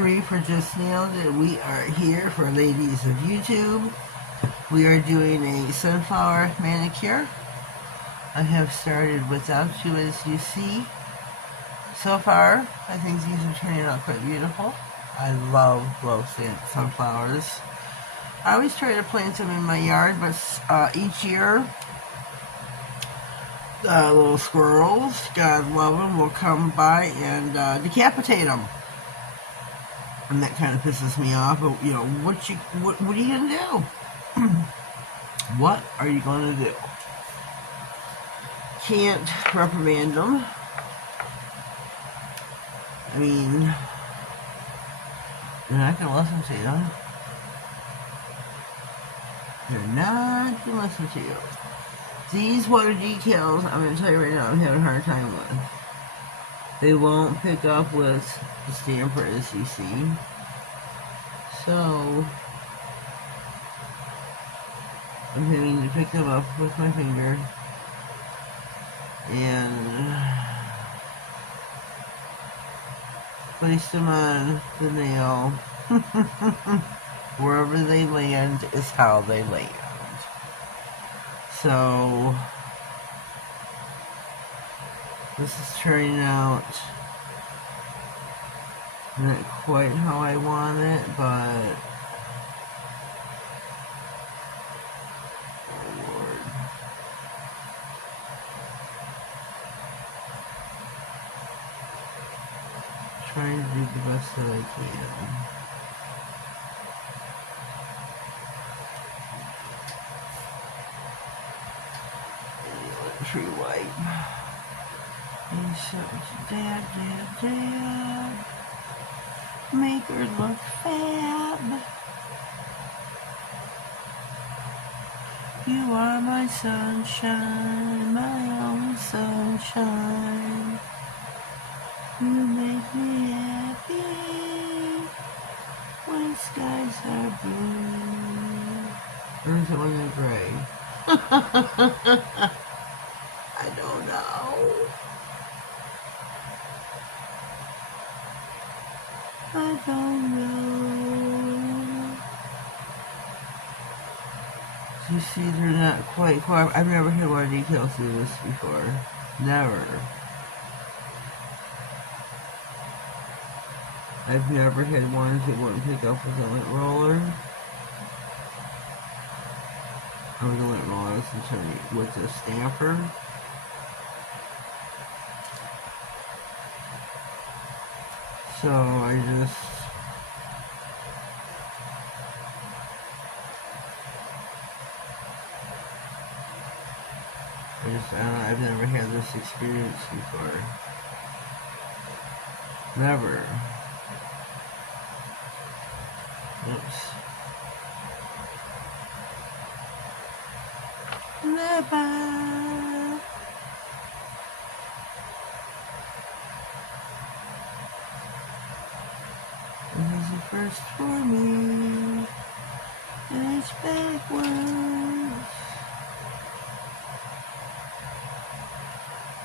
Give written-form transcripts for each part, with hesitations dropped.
anniversary for Just.nailedit. We are here for ladies of YouTube. We are doing a sunflower manicure. I have started without you, as you see. So far, I think these are turning out quite beautiful. I love sunflowers. I always try to plant them in my yard, but each year, little squirrels, God love them, will come by and decapitate them. And that kind of pisses me off. But, you know, what are you going to do? What are you going to do? Can't reprimand them. I mean, they're not going to listen to you. They're not going to listen to you. These water decals, I'm going to tell you right now, I'm having a hard time with. They won't pick up with the stamper, as you see. So, I'm having to pick them up with my finger and place them on the nail. Wherever they land is how they land. So, this is turning out not quite how I want it, but oh Lord. Trying to do the best that I can. Tree wipe. And so dab. Make her look fab. You are my sunshine, my own sunshine. You make me happy when skies are blue. Or is it when they're gray? I don't know. I don't know. You see, they're not quite. I've never had water decals do this before. Never. I've never had ones that wouldn't pick up with a lint roller. Or the lint roller with the stamper. So I've never had this experience before. Never. Oops. Never. This is the first for me, and it's backwards.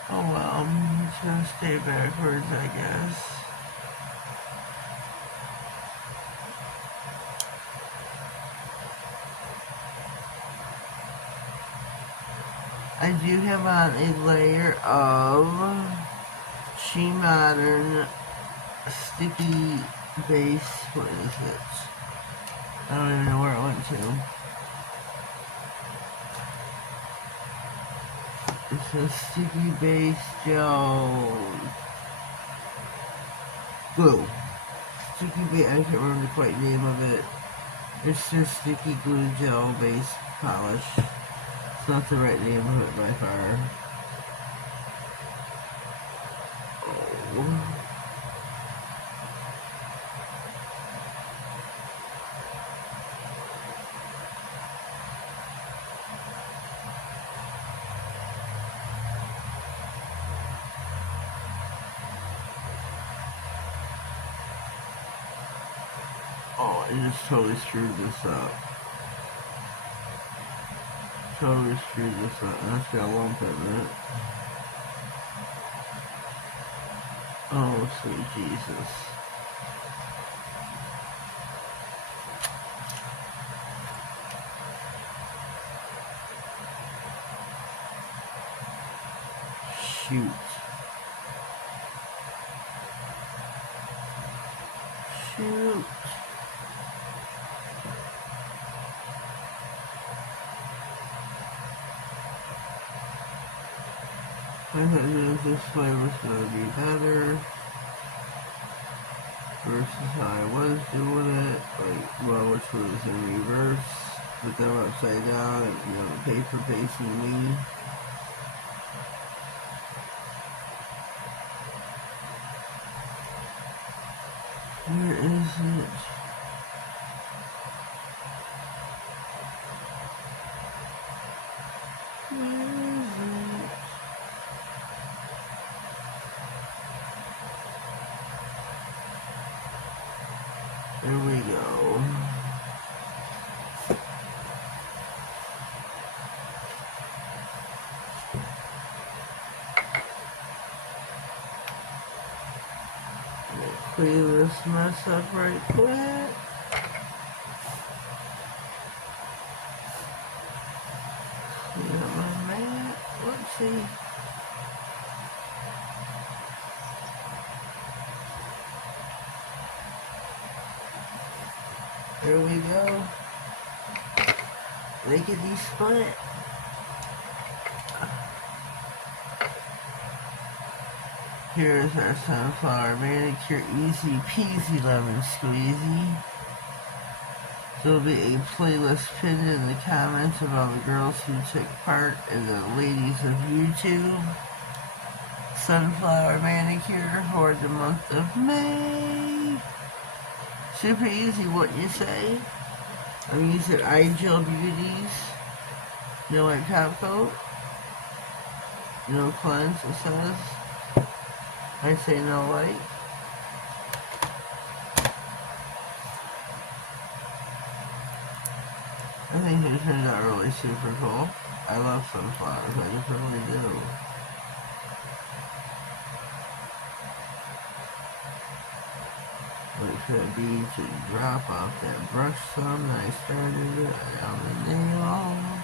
Oh well, it's gonna stay backwards, I guess. I do have on a layer of Modern sticky base. What is it? I don't even know where it went to. It's a sticky base gel glue. Sticky base, I can't remember the quite name of it. It's just sticky glue gel base polish. It's not the right name of it by far. Oh. Oh, I just totally screwed this up. Totally screwed this up. That's got a lump in it. Oh, sweet Jesus. Shoot. Shoot. I thought this way was going to be better versus how I was doing it, like, well, which was in reverse, but then upside down, and, you know, the paper facing me. Where is it? There we go. Clean this mess up right quick. Clean up my mat. Let's see. There we go. Lickety split. Here's our sunflower manicure, easy peasy lemon squeezy. There'll be a playlist pinned in the comments of all the girls who took part in the ladies of YouTube sunflower manicure for the month of May. Super easy, wouldn't you say? I'm using iGel Beauties. No white top coat. No cleanse, it says. I say no light. I think it turned out really super cool. I love sunflowers, I just really do. Wait for that bead to drop off that brush some, and I started it on the nail.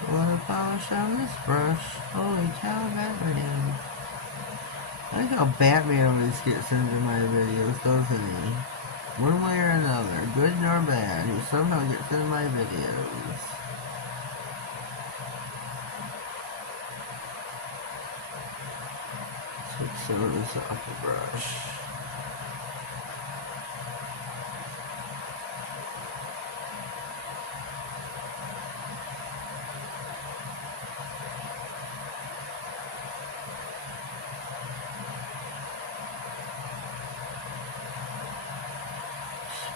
A lot of polish on this brush. Holy cow, Batman. I like how Batman always gets into my videos, doesn't he? One way or another, good nor bad, he somehow gets into my videos. Take some of this off the brush.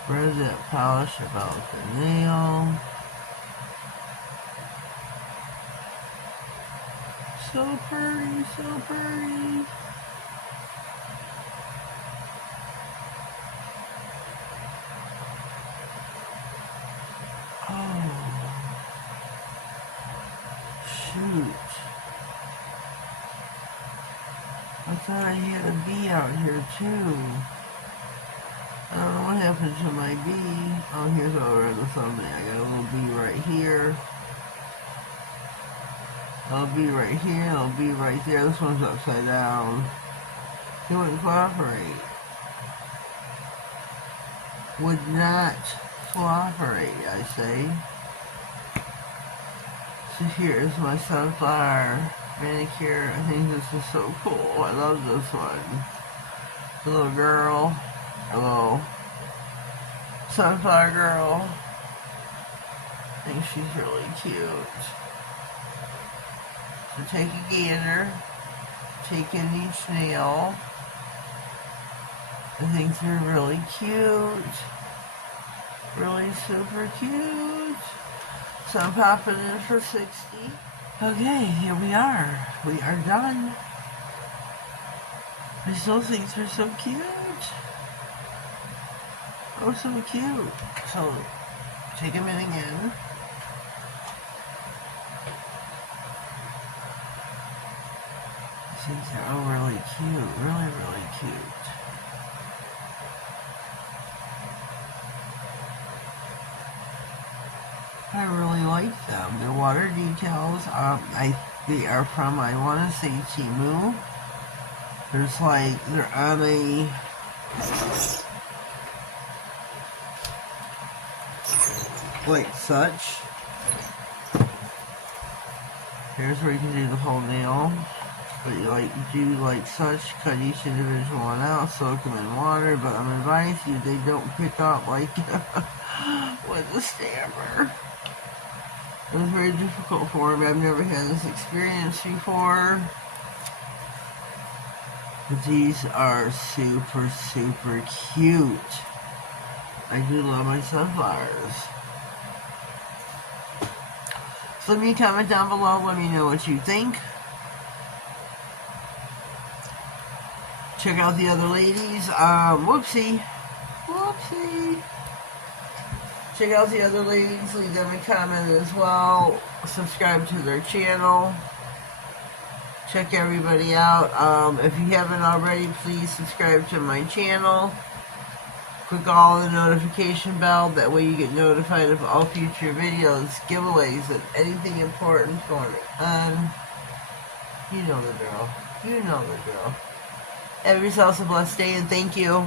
Spread that polish about the nail. So pretty, so pretty. Oh, shoot. I thought I had a bee out here too. I don't know what happened to my bee. Oh, here's over in the thumbnail. I got a little bee right here. A little bee right here. A little bee right there. This one's upside down. He wouldn't cooperate. Would not cooperate, I say. So here's my sunflower manicure. I think this is so cool. I love this one. The little girl. Hello. Sunflower girl. I think she's really cute. So take a gander. Take in each nail. I think they're really cute. Really super cute. So I'm popping in for 60. Okay, here we are. We are done. I still think they're so cute. Oh, so cute. So, take them in again. think they're all really cute. Really, really cute. I really like them. Their water details, they are from, I want to say, Temu. There's like, they're on a like such. Here's where you can do the whole nail. But you do like such, cut each individual one out, soak them in water, but I'm advising you they don't pick up like with a stammer. It was very difficult for me. I've never had this experience before. But these are super, super cute. I do love my sunflowers. So leave me a comment down below. Let me know what you think. Check out the other ladies. Whoopsie. Check out the other ladies. Leave them a comment as well. Subscribe to their channel. Check everybody out. If you haven't already, please subscribe to my channel. Click all the notification bell. That way you get notified of all future videos, giveaways, and anything important going on. You know the drill. You know the drill. Have yourselves a blessed day, and thank you.